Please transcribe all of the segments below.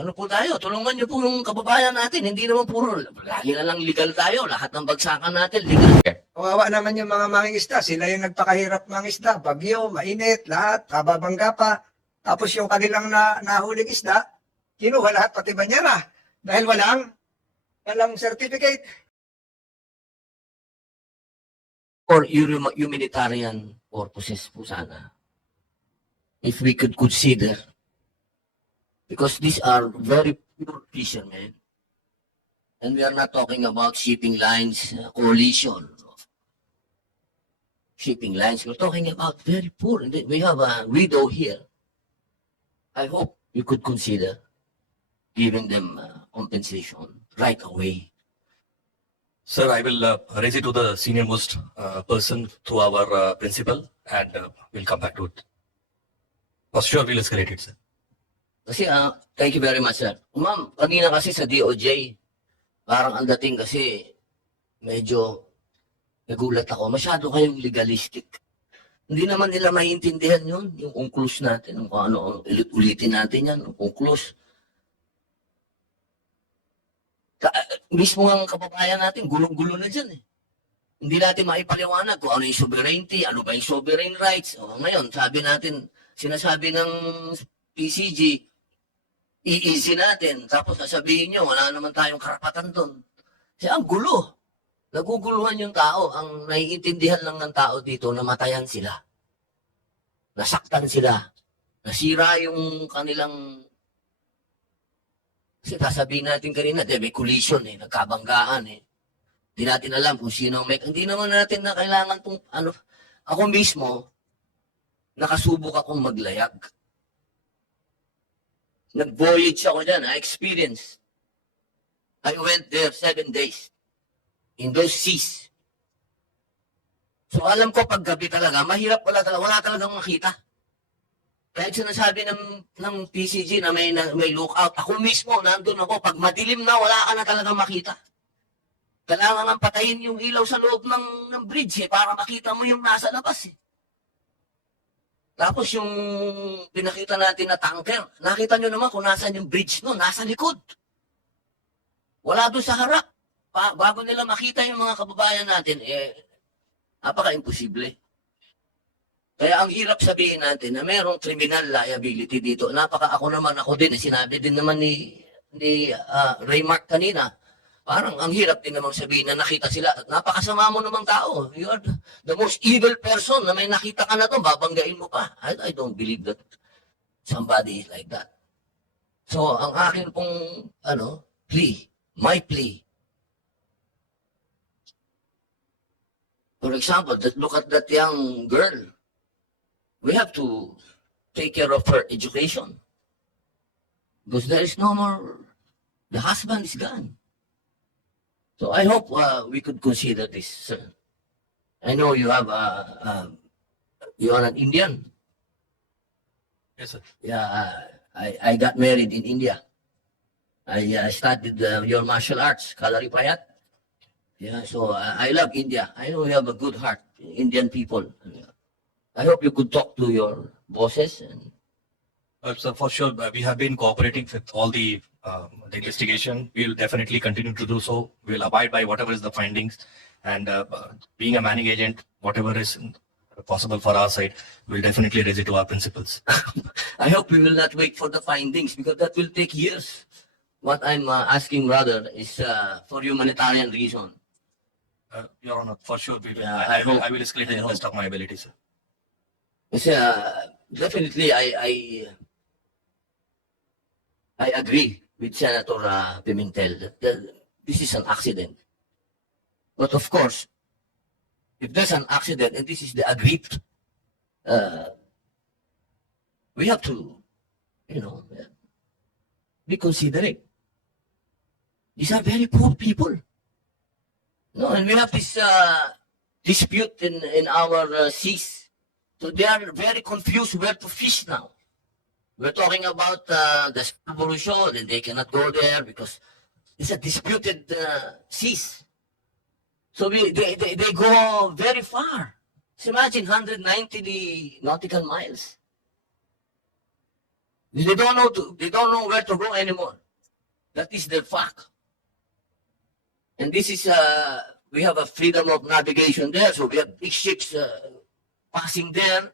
Ano po tayo, tulungan niyo po yung kababayan natin. Hindi naman puro, lagi na lang legal tayo. Lahat ng bagsakan natin, legal. Kawawa naman yung mga mangingisda. Sila yung nagpakahirap mangingisda. Bagyo, mainit, lahat, babangga pa. Tapos yung kanilang nahuling isda, kinuha lahat pati banyera. Dahil walang certificate. For humanitarian purposes po sana. If we could consider, because these are very poor fishermen, and we are not talking about shipping lines, coalition, shipping lines, we're talking about very poor. And we have a widow here. I hope you could consider giving them compensation right away. Sir, I will raise it to the senior most person through our principal, and we'll come back to it. For sure, we'll escalate it, sir. Kasi, thank you very much, sir. Ma'am, kanina kasi sa DOJ, parang ang dating kasi medyo nagulat ako. Masyado kayong legalistic. Hindi naman nila maiintindihan yun, yung unclose natin, kung ano, ulitin natin yan, yung unclose. Mismo ang kababayan natin, gulong-gulo na dyan eh. Hindi natin maipaliwanag kung ano yung sovereignty, ano ba yung sovereign rights. O, ngayon, sabi natin, sinasabi ng PCG, i-easy natin. Tapos sasabihin nyo, wala naman tayong karapatan doon. Kasi ang gulo. Naguguluhan yung tao. Ang naiintindihan lang ng tao dito, namatayan sila. Nasaktan sila. Nasira yung kanilang... Kasi sasabihin natin kanina, may collision eh, nagkabanggaan eh. Hindi natin alam kung sino ang may... Hindi naman natin na kailangan pong... Ano, ako mismo, nakasubok akong maglayag. Nag-voyage ako dyan, experience. I went there 7 days in those seas. So alam ko pag gabi talaga, mahirap wala talagang makita. Kahit sinasabi ng PCG na may lookout, ako mismo, nandun ako, pag madilim na, wala ka na talagang makita. Kailangan nga patayin yung ilaw sa loob ng bridge para makita mo yung nasa labas eh. Tapos yung pinakita natin na tanker, nakita nyo naman kung nasan yung bridge no, nasa likod. Wala doon sa harap. Bago nila makita yung mga kababayan natin, napaka-imposible. Kaya ang hirap sabihin natin na mayroong criminal liability dito. Ako din, sinabi din naman ni Raymark kanina, parang ang hirap din namang sabihin na nakita sila. Napakasama mo namang tao. You are the most evil person na may nakita ka na to, babanggain mo pa. I don't believe that somebody is like that. So, ang akin pong, plea, my plea. For example, look at that young girl. We have to take care of her education. Because there is no more, the husband is gone. So I hope we could consider this, sir. I know you have, you are an Indian. Yes, sir. Yeah, I got married in India. I studied your martial arts, Kalaripayat. Yeah, so I love India. I know you have a good heart, Indian people. I hope you could talk to your bosses. And So for sure, we have been cooperating with all the investigation. We will definitely continue to do so. We will abide by whatever is the findings. And being a manning agent, whatever is possible for our side, we'll definitely raise it to our principals. I hope we will not wait for the findings because that will take years. What I'm asking rather is for humanitarian reason. Your Honor, for sure, we will. Yeah, I will I escalate to the best of my ability, sir. Kasi definitely I agree with Senator Pimentel that this is an accident. But of course, if there's an accident and this is the agreed, we have to, be considerate. These are very poor people. No, and we have this dispute in our seas. So they are very confused where to fish now. We're talking about the Scarborough Shoal, and they cannot go there because it's a disputed seas. So they go very far. So imagine 190 nautical miles. They don't know where to go anymore. That is the fact. And this is, we have a freedom of navigation there, so we have big ships passing there.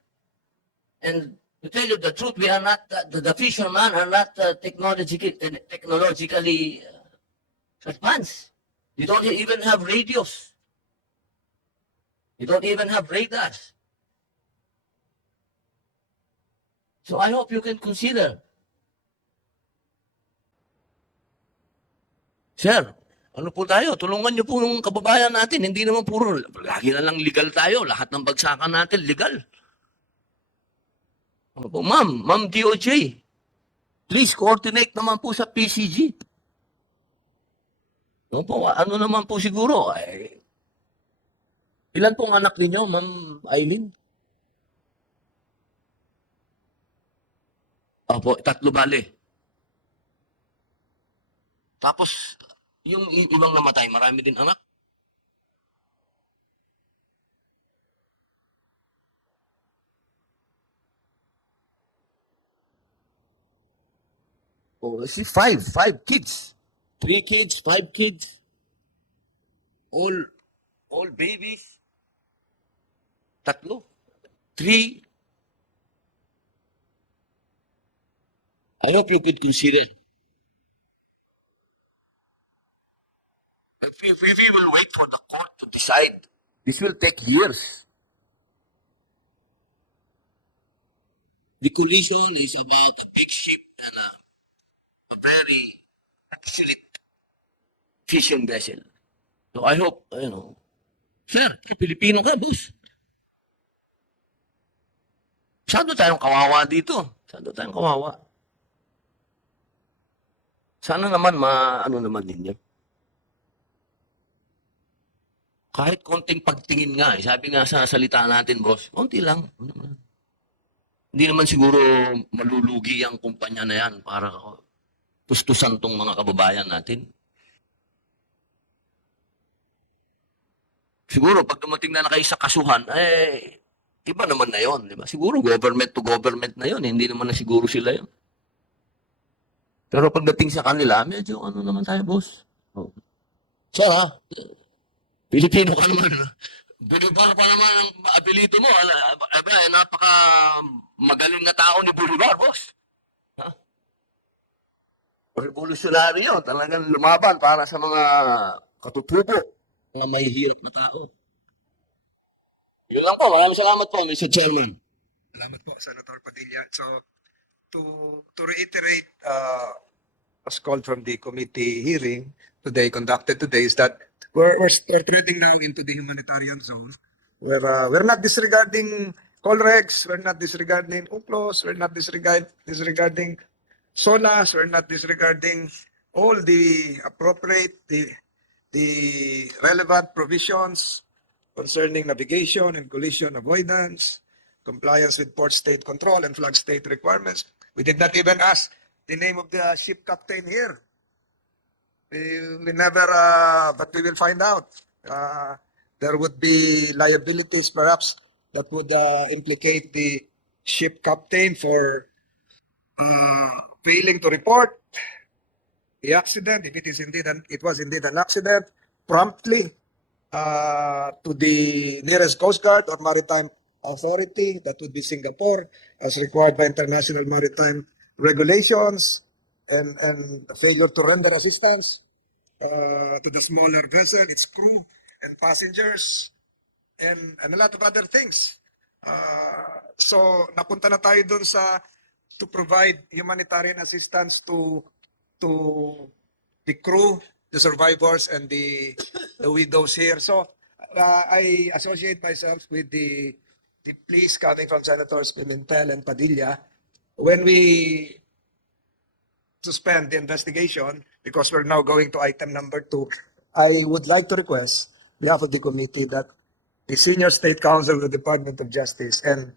And to tell you the truth, we are not, the fishermen are not technologically advanced. They don't even have radios. They don't even have radars. So I hope you can consider. Sir, ano po tayo? Tulungan niyo po ng kababayan natin. Hindi naman puro, lagi na lang legal tayo. Lahat ng bagsakan natin, legal. Ano po, Ma'am DOJ, please coordinate naman po sa PCG. Ano po, ano naman po siguro, ilan pong anak ninyo, Ma'am Eileen? Opo, 3 bale. Tapos, yung ibang namatay, marami din anak. Oh, see, five kids. 3 kids, 5 kids. All babies. 3. 3. I hope you could consider. If we will wait for the court to decide, this will take years. The collision is about a big ship and a very excellent fishing vessel. So I hope, sir, Pilipino ka, boss. Saan tayong kawawa dito? Saan tayong kawawa? Sana naman ano naman ninyo. Kahit konting pagtingin nga, sabi nga sa salita natin, boss, konti lang. Hindi naman siguro malulugi ang kumpanya na yan para tustusan tong mga kababayan natin. Siguro, pag dumating na kayo sa kasuhan, iba naman na yon, di ba? Siguro, government to government na yon, hindi naman na siguro sila yon. Pero pagdating sa kanila, medyo ano naman tayo, boss. Oh. Sir, ha? Pilipino ka naman. Bolivar pa naman ang apelyido mo. Napaka magaling na tao ni Bolivar, boss. Ha? Revolutionary yun. Talagang lumaban para sa mga katutubo, mga mahihirap na tao. Yun lang po. Maraming salamat po, Mr. Chairman. Salamat po, Senator Padilla. So, to reiterate, as called from the committee hearing conducted today, is that we're treading now into the humanitarian zone. We're not disregarding Colrex, we're not disregarding UCLOS, we're not disregarding SOLAS, we're not disregarding all the appropriate, the relevant provisions concerning navigation and collision avoidance, compliance with port state control and flag state requirements. We did not even ask the name of the ship captain here. We never, but we will find out. There would be liabilities perhaps that would implicate the ship captain for failing to report the accident, if it was indeed an accident, promptly to the nearest Coast Guard or Maritime Authority, that would be Singapore, as required by international maritime regulations, and failure to render assistance to the smaller vessel, its crew and passengers, and a lot of other things. So napunta na tayo dun sa to provide humanitarian assistance to the crew, the survivors, and the widows here. So I associate myself with the pleas coming from Senators Pimentel and Padilla when we suspend the investigation, because we're now going to item number 2. I would like to request, on behalf of the committee, that the senior state counsel of the Department of Justice and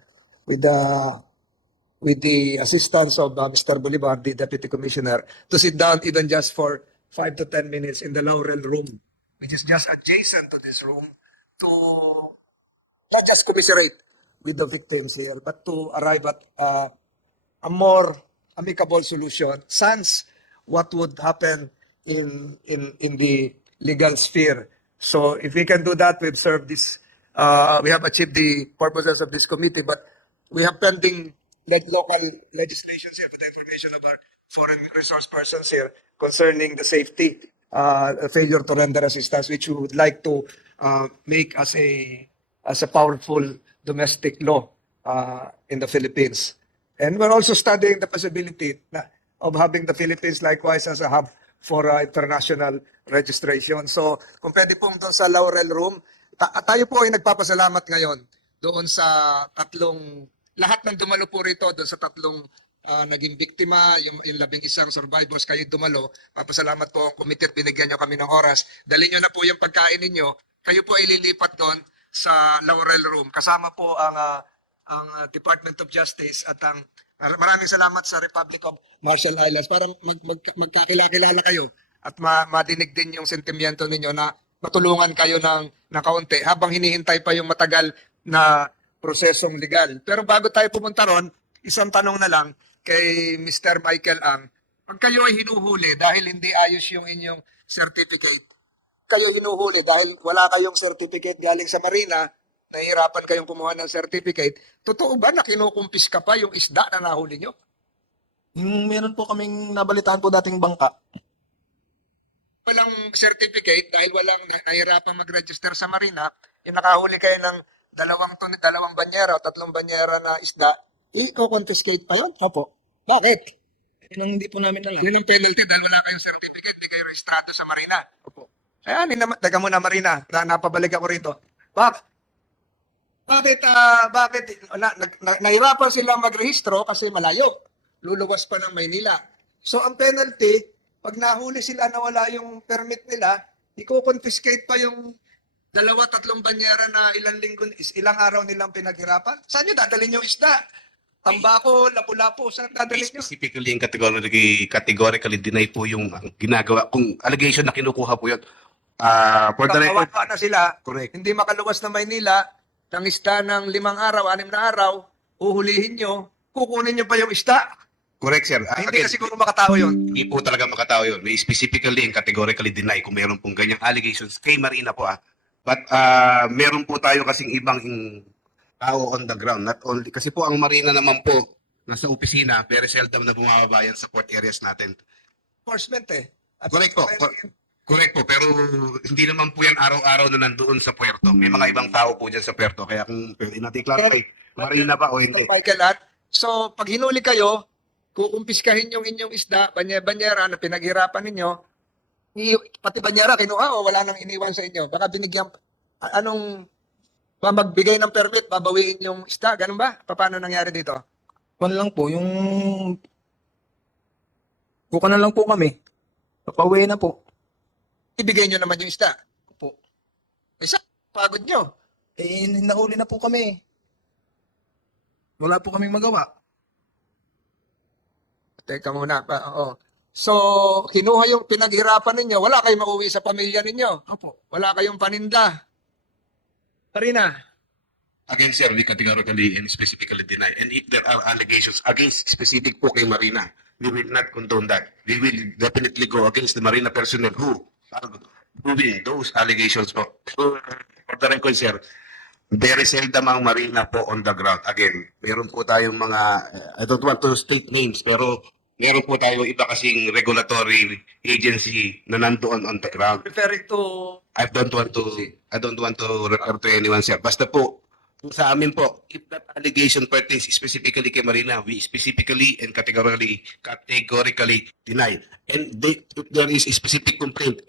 with the assistance of Mr. Bolivar, the Deputy Commissioner, to sit down even just for 5 to 10 minutes in the Laurel room, which is just adjacent to this room, to not just commiserate with the victims here, but to arrive at a more amicable solution, sans what would happen in the legal sphere. So if we can do that, we've served this, we have achieved the purposes of this committee, but we have pending local legislations here for the information of our foreign resource persons here concerning the safety, failure to render assistance, which we would like to make as a powerful domestic law in the Philippines. And we're also studying the possibility of having the Philippines likewise as a hub for international registration. So kung pwede pong doon sa Laurel Room, tayo po ay nagpapasalamat ngayon doon sa lahat ng dumalo po rito, doon sa tatlong naging biktima, yung 11 survivors, kayo dumalo. Papasalamat po ang committee at binigyan nyo kami ng oras. Dali nyo na po yung pagkain ninyo. Kayo po ay lilipat doon sa Laurel Room. Kasama po ang Department of Justice at ang maraming salamat sa Republic of Marshall Islands para magkakilala kayo at madinig din yung sentimiento ninyo na matulungan kayo ng kaunti habang hinihintay pa yung matagal na prosesong legal. Pero bago tayo pumunta ron, isang tanong na lang kay Mr. Michael Ang. Pag kayo ay hinuhuli dahil hindi ayos yung inyong certificate, kayo hinuhuli dahil wala kayong certificate galing sa Marina, nahihirapan kayong kumuha ng certificate, totoo ba na kinukumpis ka pa yung isda na nahuli nyo? Meron po kaming nabalitaan po dating bangka. Walang certificate dahil walang nahihirapan mag-register sa Marina, yung nakahuli kayo ng 2 banyera o 3 banyera na isda, i-confiscate pa yun? Opo. Bakit? Yun ang hindi po namin alam. Yun ang penalty dahil wala kayong certificate, hindi kayo registrado sa Marina. Opo. Ayan, teka muna Marina, napabalik ako rito. Bakit nahirapan silang magrehistro kasi malayo. Luluwas pa ng Maynila. So ang penalty, pag nahuli sila na wala yung permit nila, i-confiscate pa yung 2-3 banyera na ilang araw nilang pinaghirapan. Saan nyo dadalhin yung isda? Tambako, lapu-lapu, saan dadalhin nyo? Specifically and categorically deny po yung ginagawa. Kung allegation na kinukuha po yun. For the record, Kawawa na sila, correct. hindi makaluwas ng Maynila, ng isda ng 5 araw, 6 na araw, uhulihin nyo, kukunin nyo pa yung isda. Correct, sir. Hindi ka siguro makatao yun. Hindi po talaga makatao yun. May specifically and categorically deny kung meron pong ganyang allegations kay Marina po. But meron po tayo kasing ibang tao on the ground. Not only, kasi po ang Marina naman po, nasa opisina, very seldom na bumabayan sa port areas natin. Enforcement eh. At Correct po. Correct po, pero hindi naman po yan araw-araw na nandoon sa puerto. May mga ibang tao po dyan sa puerto. Kaya kung pwede natin clarify, Marina ba o hindi? Michael, so pag hinuli kayo, kukumpiskahin yung inyong isda, banyera na pinaghirapan ninyo, pati banyera kinuha o wala nang iniwan sa inyo. Baka binigyan, magbigay ng permit, babawiin yung isda, ganun ba? Paano nangyari dito? Kwan lang po, yung buka na lang po kami. Papauwi na po. Ibigay nyo naman yung isda. Opo. Isa, pagod nyo. Nahuli na po kami. Wala po kaming magawa. Teka muna. Oo. So, kinuha yung pinaghirapan ninyo, wala kayong mauwi sa pamilya ninyo. Opo. Wala kayong paninda. Marina, Again, sir, we categorically and specifically deny. And if there are allegations against specific po kay Marina, we will not condone that. We will definitely go against the Marina personnel who are proving those allegations po. So, for the record, sir, very seldom ang Marina po on the ground. Again, meron po tayong mga, I don't want to state names, pero meron po tayong iba kasing regulatory agency na nandoon on the ground. referring to I don't want to refer to anyone, sir. Basta po, sa amin po, if that allegation pertains specifically kay Marina, we specifically and categorically deny. And if there is a specific complaint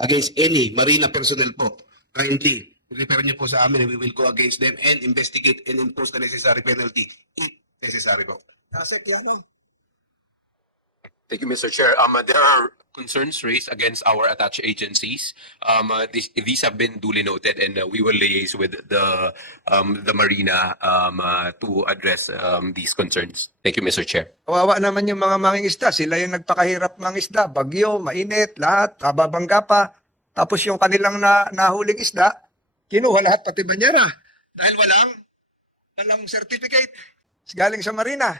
against any Marina personnel po, kindly refer niyo po sa amin and we will go against them and investigate and impose the necessary penalty if necessary po. nasa plano. Thank you, Mr. Chair. There are concerns raised against our attached agencies. These have been duly noted, and we will liaise with the Marina to address these concerns. Thank you, Mr. Chair. Kawawa naman yung mga mangingisda. Sila yung nagpakahirap ng isda. Bagyo, mainit, lahat, kababangga pa. Tapos yung kanilang nahuling isda, kinuha lahat pati banyera. Dahil walang certificate. Galing sa Marina.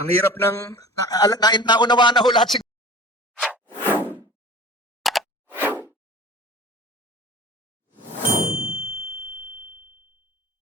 Ang hirap ng, naunawaan na ho lahat